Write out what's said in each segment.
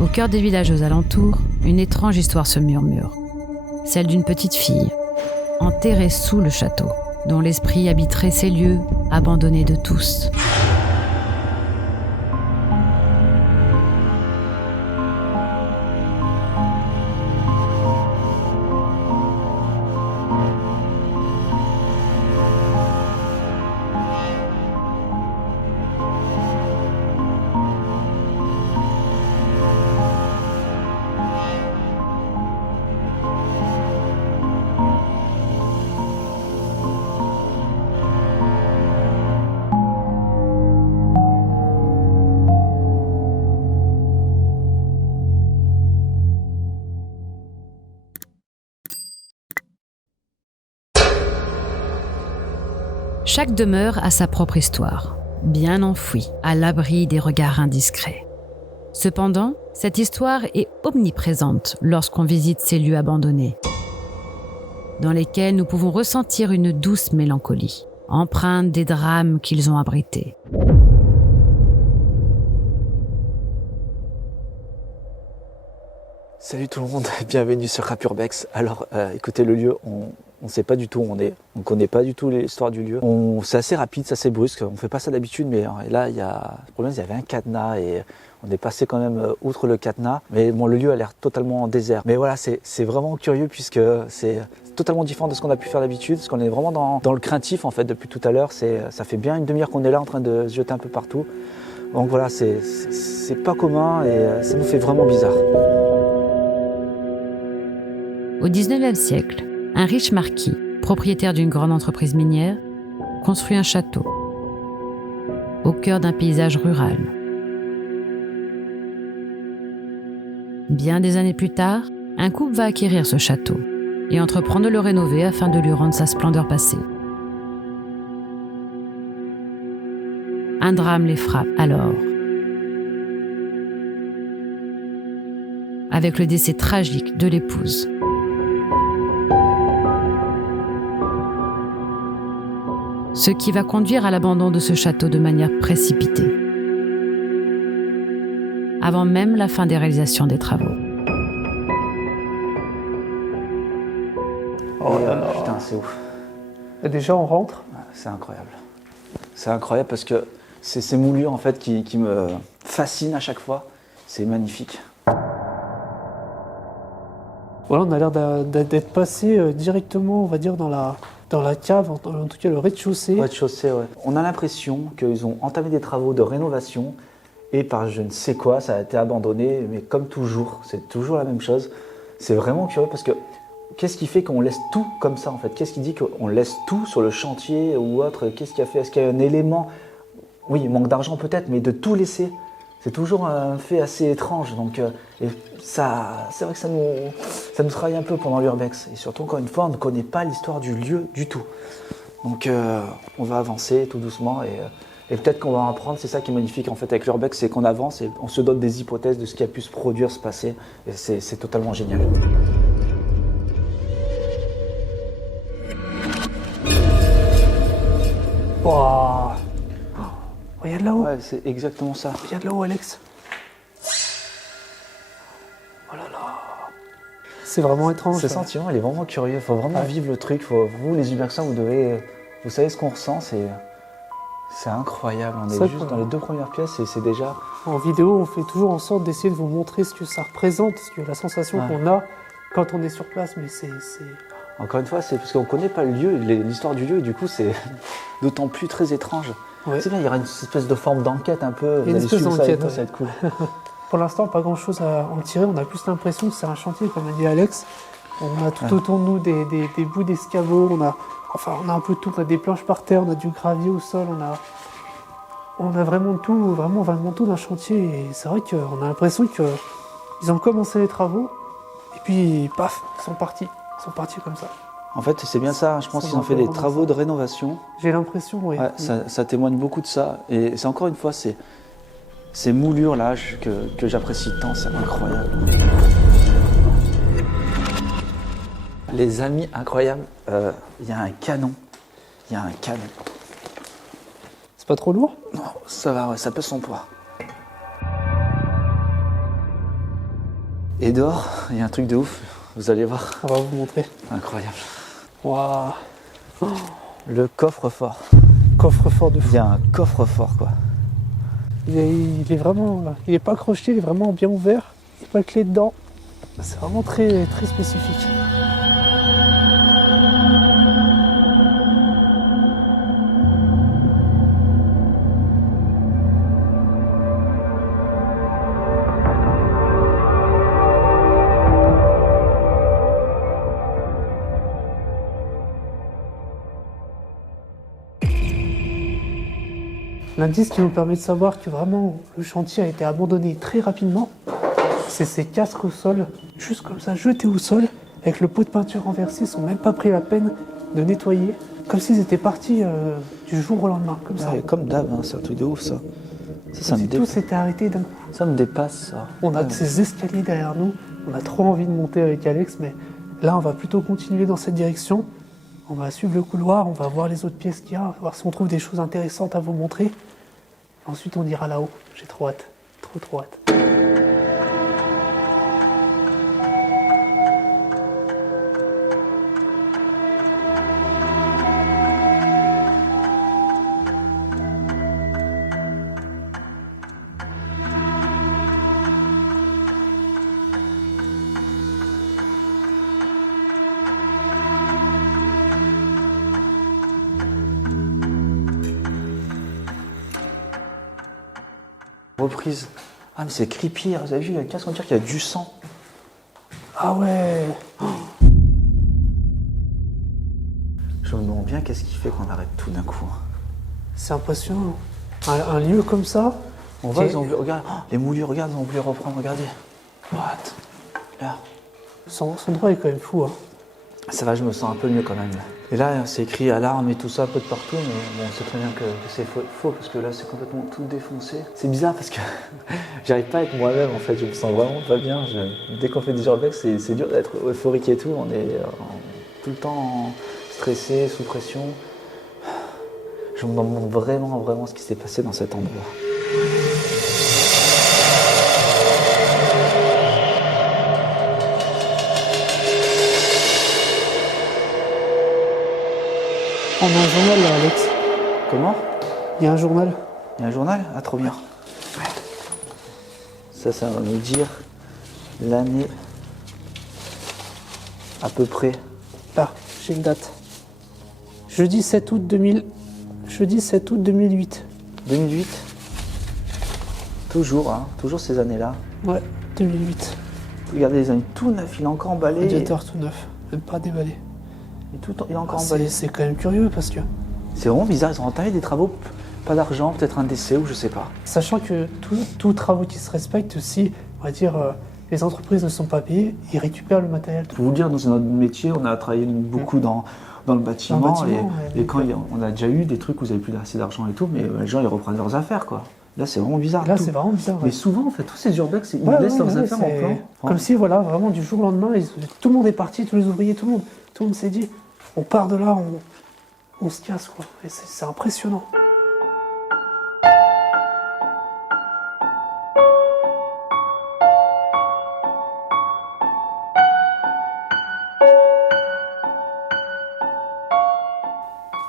Au cœur des villages aux alentours, une étrange histoire se murmure. Celle d'une petite fille, enterrée sous le château, dont l'esprit habiterait ces lieux abandonnés de tous. Chaque demeure a sa propre histoire, bien enfouie, à l'abri des regards indiscrets. Cependant, cette histoire est omniprésente lorsqu'on visite ces lieux abandonnés, dans lesquels nous pouvons ressentir une douce mélancolie, empreinte des drames qu'ils ont abrités. Salut tout le monde, bienvenue sur Rap Urbex. Alors écoutez, le lieu, on ne sait pas du tout où on est, on ne connaît pas du tout l'histoire du lieu. C'est assez rapide, c'est assez brusque, on ne fait pas ça d'habitude, mais là, le problème, il y avait un cadenas et on est passé quand même outre le cadenas. Mais bon, le lieu a l'air totalement désert. Mais voilà, c'est vraiment curieux puisque c'est totalement différent de ce qu'on a pu faire d'habitude, parce qu'on est vraiment dans le craintif en fait depuis tout à l'heure. Ça fait bien une demi-heure qu'on est là en train de se jeter un peu partout. Donc voilà, c'est pas commun et ça nous fait vraiment bizarre. Au XIXe siècle, un riche marquis, propriétaire d'une grande entreprise minière, construit un château au cœur d'un paysage rural. Bien des années plus tard, un couple va acquérir ce château et entreprend de le rénover afin de lui rendre sa splendeur passée. Un drame les frappe alors, avec le décès tragique de l'épouse. Ce qui va conduire à l'abandon de ce château de manière précipitée, avant même la fin des réalisations des travaux. Oh là là. Putain, c'est ouf. Et déjà, on rentre. C'est incroyable. C'est incroyable parce que c'est ces moulures en fait qui me fascinent à chaque fois. C'est magnifique. Voilà, on a l'air d'être passé directement, on va dire, dans la cave, en tout cas le rez-de-chaussée. Rez-de-chaussée, ouais. On a l'impression qu'ils ont entamé des travaux de rénovation et par je ne sais quoi, ça a été abandonné, mais comme toujours, c'est toujours la même chose. C'est vraiment curieux parce que qu'est-ce qui fait qu'on laisse tout comme ça en fait? Qu'est-ce qui dit qu'on laisse tout sur le chantier ou autre? Qu'est-ce qui a fait? Est-ce qu'il y a un élément? Oui, manque d'argent peut-être, mais de tout laisser, c'est toujours un fait assez étrange. Donc, et ça, c'est vrai que ça nous travaille un peu pendant l'Urbex. Et surtout, encore une fois, on ne connaît pas l'histoire du lieu du tout. Donc, on va avancer tout doucement et peut-être qu'on va en apprendre. C'est ça qui est magnifique en fait avec l'Urbex, c'est qu'on avance et on se donne des hypothèses de ce qui a pu se produire, se passer. Et c'est totalement génial. Waouh! Regarde là-haut. Ouais, c'est exactement ça. Regarde là-haut, Alex. Oh là là. C'est vraiment étrange. Ce sentiment, il est vraiment curieux. Il faut vraiment vivre le truc. Vous, les Urbexiens, vous savez ce qu'on ressent. C'est incroyable. On est juste dans les 2 premières pièces et c'est déjà... En vidéo, on fait toujours en sorte d'essayer de vous montrer ce que ça représente, ce que la sensation qu'on a quand on est sur place. Mais c'est... Encore une fois, c'est parce qu'on ne connaît pas le lieu, l'histoire du lieu, et du coup, c'est d'autant plus très étrange. Ouais. C'est bien, il y aura une espèce de forme d'enquête un peu. Il y a une espèce d'enquête, ça va être cool. Pour l'instant, pas grand-chose à en tirer. On a plus l'impression que c'est un chantier, comme a dit Alex. On a tout autour de nous des bouts d'escabeaux. On a un peu tout. On a des planches par terre, on a du gravier au sol. On a vraiment tout, vraiment tout d'un chantier. Et c'est vrai qu'on a l'impression qu'ils ont commencé les travaux. Et puis, paf, ils sont partis. Ils sont partis comme ça. En fait, c'est bien ça. Je pense qu'ils ont fait des travaux de rénovation. J'ai l'impression, oui. Ouais, ça témoigne beaucoup de ça. Et c'est encore une fois, ces moulures-là que j'apprécie tant. C'est incroyable. Les amis, incroyable. Il y a un canon. Il y a un canon. C'est pas trop lourd? Non, ça va, ouais, ça pèse son poids. Et dehors, il y a un truc de ouf, vous allez voir. On va vous montrer. Incroyable. Waouh. Le coffre-fort. Coffre-fort de fou. Il y a un coffre-fort quoi. Il est vraiment... Il est pas crocheté, il est vraiment bien ouvert. Il n'y a pas de clé dedans. C'est vraiment très, très spécifique. L'indice qui nous permet de savoir que vraiment le chantier a été abandonné très rapidement, c'est ces casques au sol, juste comme ça, jetés au sol, avec le pot de peinture renversé, ils n'ont même pas pris la peine de nettoyer, comme s'ils étaient partis du jour au lendemain, comme ça. Ouais, comme d'hab, hein, c'est un truc de ouf ça. Ça me Tout s'était arrêté d'un coup. Ça me dépasse ça. On a ces escaliers derrière nous, on a trop envie de monter avec Alex, mais là on va plutôt continuer dans cette direction. On va suivre le couloir, on va voir les autres pièces qu'il y a, on va voir si on trouve des choses intéressantes à vous montrer. Ensuite, on ira là-haut. J'ai trop hâte. Trop hâte. Reprise. Ah mais c'est creepy, vous avez vu, il y a le casque, on dirait qu'il y a du sang. Ah ouais. Je me demande bien qu'est-ce qui fait qu'on arrête tout d'un coup. C'est impressionnant. Un lieu comme ça. On va, ils ont voulu, regarde, les moulures, regarde, ils ont voulu reprendre, regardez. What? Là. Son endroit est quand même fou. Hein. Ça va, je me sens un peu mieux quand même. Là. Et là, c'est écrit alarme et tout ça un peu de partout, mais bon, on sait très bien que c'est faux parce que là, c'est complètement tout défoncé. C'est bizarre parce que j'arrive pas à être moi-même en fait, je me sens vraiment pas bien. Dès qu'on fait des urbex, c'est dur d'être euphorique et tout. On est tout le temps stressé, sous pression. Je me demande vraiment ce qui s'est passé dans cet endroit. On a un journal là, Alex. Comment? Il y a un journal. Il y a un journal? Ah, trop bien. Ça va nous dire l'année à peu près. Là, j'ai une date. Jeudi 7 août 2008. 2008. Toujours, hein, toujours ces années-là. Ouais, 2008. Regardez les amis, tout neuf, il est encore emballé. Radiateur tout neuf, même pas déballé. Il est encore emballé. C'est quand même curieux parce que... C'est vraiment bizarre, ils ont entamé des travaux, pas d'argent, peut-être un décès ou je sais pas. Sachant que tout travaux qui se respectent, si, on va dire, les entreprises ne sont pas payées, ils récupèrent le matériel. Pour vous dire, dans notre métier, on a travaillé beaucoup dans le bâtiment. Et quand on a déjà eu des trucs où vous n'avez plus assez d'argent et tout, mais les gens ils reprennent leurs affaires quoi. Là c'est vraiment bizarre. Là c'est vraiment bizarre. Mais souvent en fait, tous ces urbex, ils laissent leurs affaires en plan. Comme si voilà, vraiment du jour au lendemain, tout le monde est parti, tous les ouvriers, tout le monde s'est dit, on part de là, on se casse quoi. Et c'est impressionnant.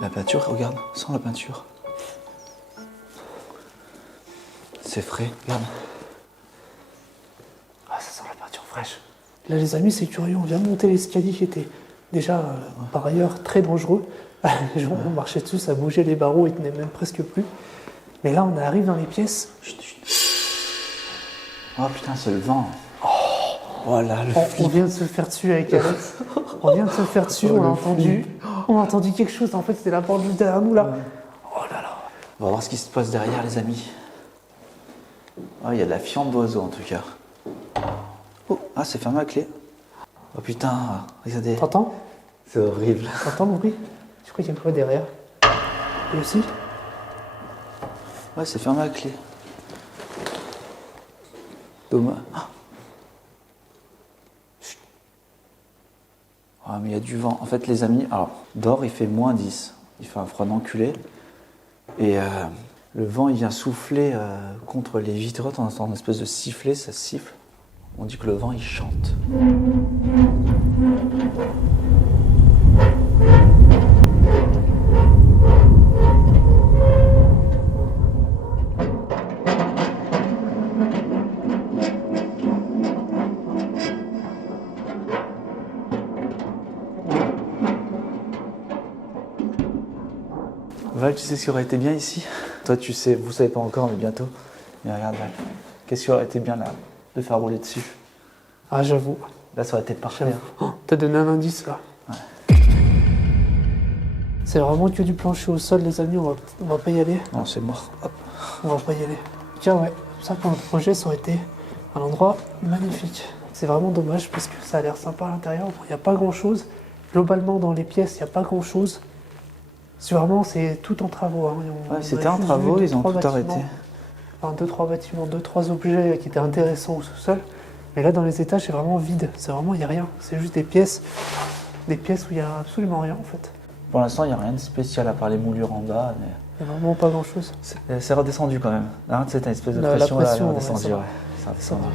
La peinture, regarde, sans la peinture. C'est frais, regarde. Ah, ça sent la peinture fraîche. Là, les amis, c'est curieux, on vient de monter l'escalier qui était déjà, par ailleurs, très dangereux. On marchait dessus, ça bougeait les barreaux, ils tenaient même presque plus. Mais là, on arrive dans les pièces. Chut. Oh putain, c'est le vent. Oh là, on vient de se faire dessus avec Alex. On vient de se faire dessus, on a entendu quelque chose. En fait, c'était la porte juste derrière nous, là. Oh là là. On va voir ce qui se passe derrière, les amis. Oh, il y a de la fiente d'oiseaux, en tout cas. Oh, ah, c'est fermé à clé. Oh putain, regardez. T'entends? C'est horrible. T'entends le bruit? Je crois qu'il y a quoi derrière? Et aussi? Ouais, c'est fermé à clé. Dommage. Ah, mais il y a du vent. En fait, les amis, alors, dehors, il fait -10. Il fait un froid d'enculé. Et le vent, il vient souffler contre les vitres. On entend une espèce de sifflet, ça siffle. On dit que le vent, il chante. Val, tu sais ce qui aurait été bien ici? Toi, tu sais, vous savez pas encore, mais bientôt. Mais regarde, Val, qu'est-ce qui aurait été bien là, de faire rouler dessus? Ah, j'avoue. Là, ça aurait été parfait. Oh, t'as donné un indice là. Ouais. C'est vraiment que du plancher au sol, les amis, on va pas y aller. Non, c'est mort. Hop. On va pas y aller. Tiens, ouais, ça pour le projet, ça aurait été un endroit magnifique. C'est vraiment dommage parce que ça a l'air sympa à l'intérieur. Il n'y a pas grand chose. Globalement, dans les pièces, il n'y a pas grand chose. C'est tout en travaux. Hein. Ouais, c'était en travaux, ils ont tout arrêté. Enfin, 2-3 bâtiments, 2-3 objets qui étaient intéressants au sous-sol. Mais là, dans les étages, c'est vraiment vide. Il n'y a rien. C'est juste des pièces où il n'y a absolument rien en fait. Pour l'instant, il n'y a rien de spécial à part les moulures en bas. Mais... il n'y a vraiment pas grand-chose. C'est redescendu quand même. Là, c'était une espèce de La pression, là, elle est pression, redescendue. ouais, Ouais, c'est redescendu.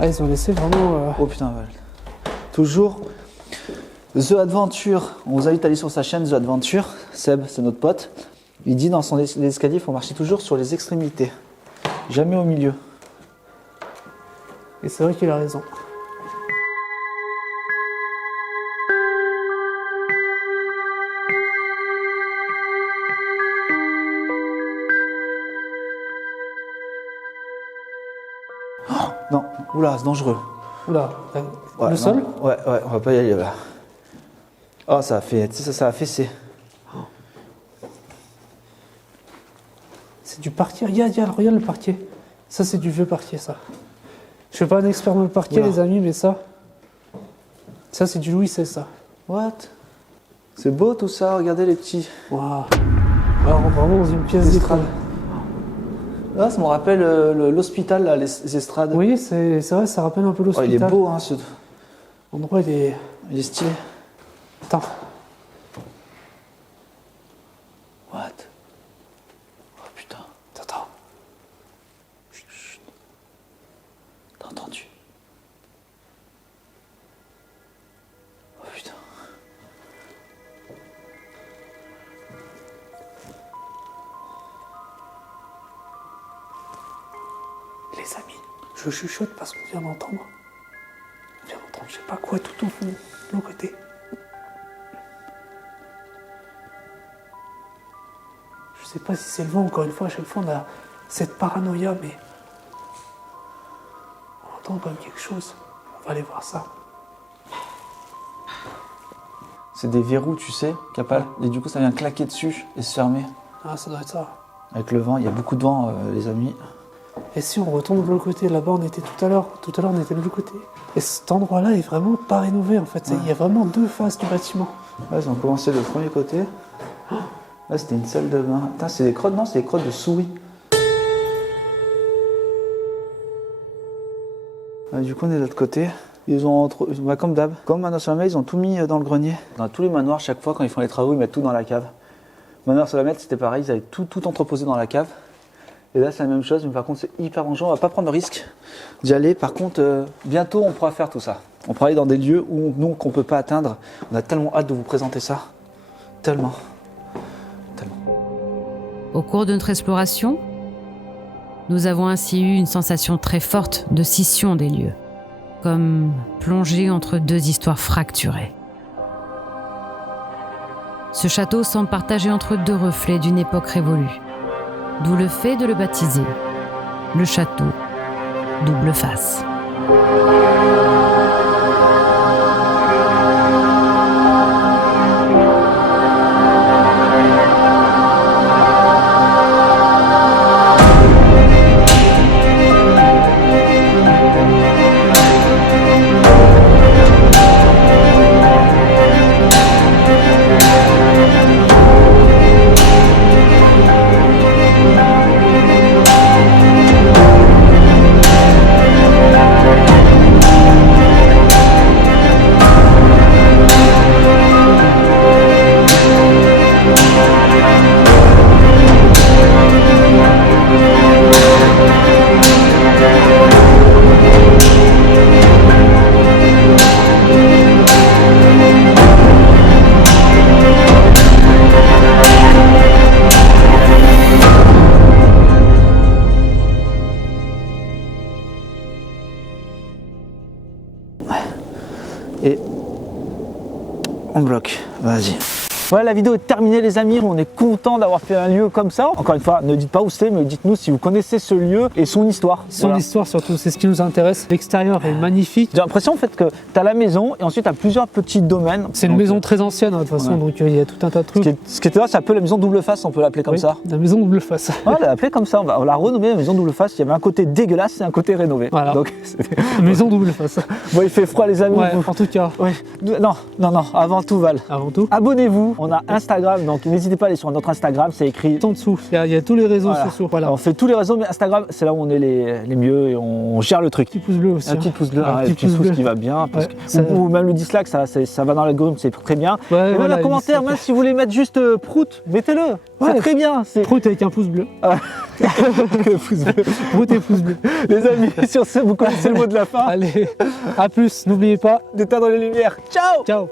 Ah, ils ont laissé vraiment... Oh putain, Val. Toujours The Adventure. On vous invite à aller sur sa chaîne The Adventure. Seb, c'est notre pote. Il dit dans son escalier, il faut marcher toujours sur les extrémités. Jamais au milieu. Et c'est vrai qu'il a raison. Non, oula, c'est dangereux. Oula, Ouais, le sol? Ouais, on va pas y aller là. Oh, ça a fessé. C'est du parquet. Regarde le parquet. Ça, c'est du vieux parquet, ça. Je suis pas un expert dans le parquet, Oula. les amis, mais ça, c'est du Louis XVI, ça. What? C'est beau tout ça, regardez les petits. Waouh. Alors, vraiment dans une pièce d'écran. Ah, ça me rappelle l'hôpital, là, les estrades. Oui, c'est vrai, ça rappelle un peu Oh, l'hôpital. il est beau, hein, ce... L'endroit, il est... il est stylé. Attends. What? Oh putain. Attends. Chut. T'as entendu? Oh putain. Les amis, je chuchote parce qu'on vient d'entendre. On vient d'entendre, je sais pas quoi, tout au fond, de l'autre côté. Je sais pas si c'est le vent, encore une fois, à chaque fois on a cette paranoïa, mais on entend quand même quelque chose. On va aller voir ça. C'est des verrous, tu sais, Capal. Et du coup, ça vient claquer dessus et se fermer. Ah, ça doit être ça. Avec le vent, il y a beaucoup de vent, les amis. Et si on retourne de l'autre côté, là-bas on était tout à l'heure on était de l'autre côté. Et cet endroit-là est vraiment pas rénové en fait. Ouais. Il y a vraiment deux faces du bâtiment. Là, ils ont commencé le premier côté. Là, c'était une salle de bain. Putain, c'est des crottes, non? C'est des crottes de souris. Ah, du coup, on est de l'autre côté. Ils ont, comme d'hab, comme Manoir sur la Mer, ils ont tout mis dans le grenier. Dans tous les manoirs, chaque fois, quand ils font les travaux, ils mettent tout dans la cave. Manoir sur la Mer, c'était pareil, ils avaient tout entreposé dans la cave. Et là, c'est la même chose, mais par contre, c'est hyper dangereux. On va pas prendre le risque d'y aller. Par contre, bientôt, on pourra faire tout ça. On pourra aller dans des lieux où nous, qu'on peut pas atteindre. On a tellement hâte de vous présenter ça. Tellement. Au cours de notre exploration, nous avons ainsi eu une sensation très forte de scission des lieux, comme plongé entre deux histoires fracturées. Ce château semble partagé entre deux reflets d'une époque révolue, d'où le fait de le baptiser le château double face. en bloc. Vas-y. Voilà, la vidéo est terminée les amis, on est content d'avoir fait un lieu comme ça. Encore une fois, ne dites pas où c'est, mais dites-nous si vous connaissez ce lieu et son histoire. Son histoire surtout, c'est ce qui nous intéresse. L'extérieur est magnifique. J'ai l'impression en fait que tu as la maison et ensuite tu as plusieurs petits domaines. C'est une maison très ancienne de toute façon, donc il y a tout un tas de trucs. Ce qui était là, c'est un peu la maison double face, on peut l'appeler comme ça. La maison double face. Ouais, on l'a appelée comme ça, on l'a renommée la maison double face. Il y avait un côté dégueulasse et un côté rénové. Voilà. Donc, maison double face. Bon, il fait froid les amis. Ouais, en tout cas. Ouais. Non, avant tout Val. Avant tout. Abonnez-vous, on a Instagram. Donc n'hésitez pas à aller sur notre Instagram, c'est écrit en dessous. Il y a tous les réseaux sociaux. Voilà. On fait tous les réseaux, mais Instagram, c'est là où on est les mieux et on gère le truc. Petit pouce bleu aussi. Un petit pouce bleu, un petit pouce qui va bien. Parce que, ou même le dislike, ça va dans l'algorithme, c'est très bien. Ouais, et voilà, même un commentaire, même si vous voulez mettre juste prout, mettez-le. Ouais. C'est très bien. Prout avec un pouce bleu. Pouce bleu. Prout et pouce bleu. Les amis, sur ce, vous connaissez le mot de la fin. Allez, à plus. N'oubliez pas d'éteindre les lumières. Ciao. Ciao.